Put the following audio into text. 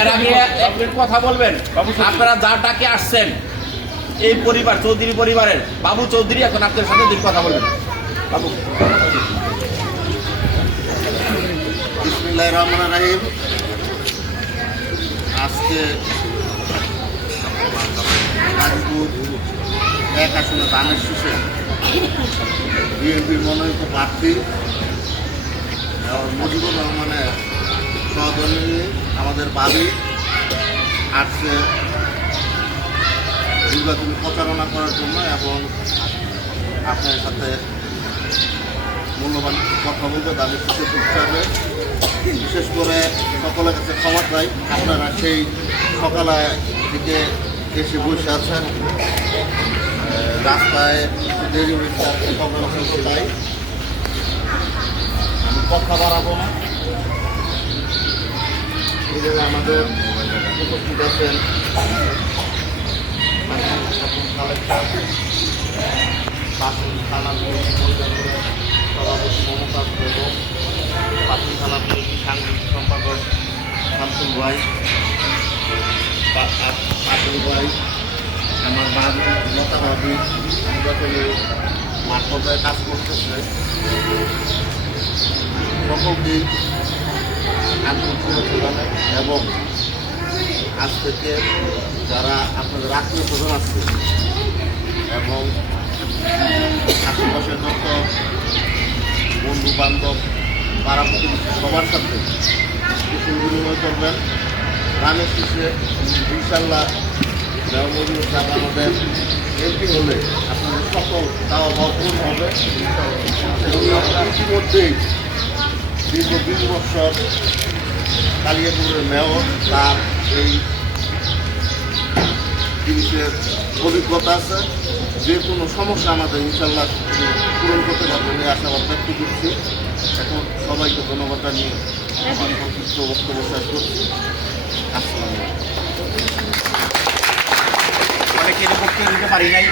এর আগে একদিন কথা বলবেন। আপনারা যা ডাকে আসছেন এই পরিবার চৌধুরী পরিবারের বাবু চৌধুরী এখন আপনার সাথে দিন কথা বলবেন। বাবু বিসমিল্লাহির রহমানির রহিম। আজকে গাজীপুর 1 আসনে ধানের শীষে বিএনপির মনোনীত প্রার্থী মুজিবুর রহমানের সহধর্মিণী আমাদের বাড়ি আসছে নির্বাচনী প্রচারণা করার জন্য এবং আপনার সাথে মূল্যবান কথা বলবে তাদের সুযোগ হিসাবে। বিশেষ করে সকলের কাছে ক্ষমা চাই, আপনারা সেই সকালে দিকে এসে বসে আছেন, রাস্তায় দেরি হয়েছে তাই আমি কথা বাড়াবো না। এই জায়গায় আমাদের উপস্থিত আছেন থানা সভাপতি মমতাজ বেগম, পাতুল থানা বিএনপি সাংগঠনিক সম্পাদক শামসুল ভাই, পাতুল ভাই, আমার বাবু লতা ভাবি নির্বাচনী মাঠ পর্যায়ে কাজ করতেছে। সকলকে আন্তরিক জানাই এবং আজ থেকে যারা আপনাদের আত্মীয় স্বজন আছে এবং আশেপাশের যত বন্ধু বান্ধব পাড়া প্রতিবেশী সবার সাথে কিছু বিনিময় করবেন। ধানের শীষে ইনশাল্লাহ মজিবুর সাহেব আমাদের এমপি হলে আপনাদের সকল তাও পূরণ হবে। ইতিমধ্যেই দীর্ঘ 20 বছর কালিয়াপুরের মেয়র, তার এই জিনিসের অভিজ্ঞতা আছে। যে কোনো সমস্যা আমাদের ইনশাল্লাহ পূরণ করতে পারবেন এই আশাবাদ ব্যক্ত করছি। এখন সবাইকে ধন্যবাদ জানিয়ে আমার সংক্ষিপ্ত বক্তব্য শেষ করছি। আসসালামু আলাইকুম। অনেকে বক্তব্য দিতে পারি নাই।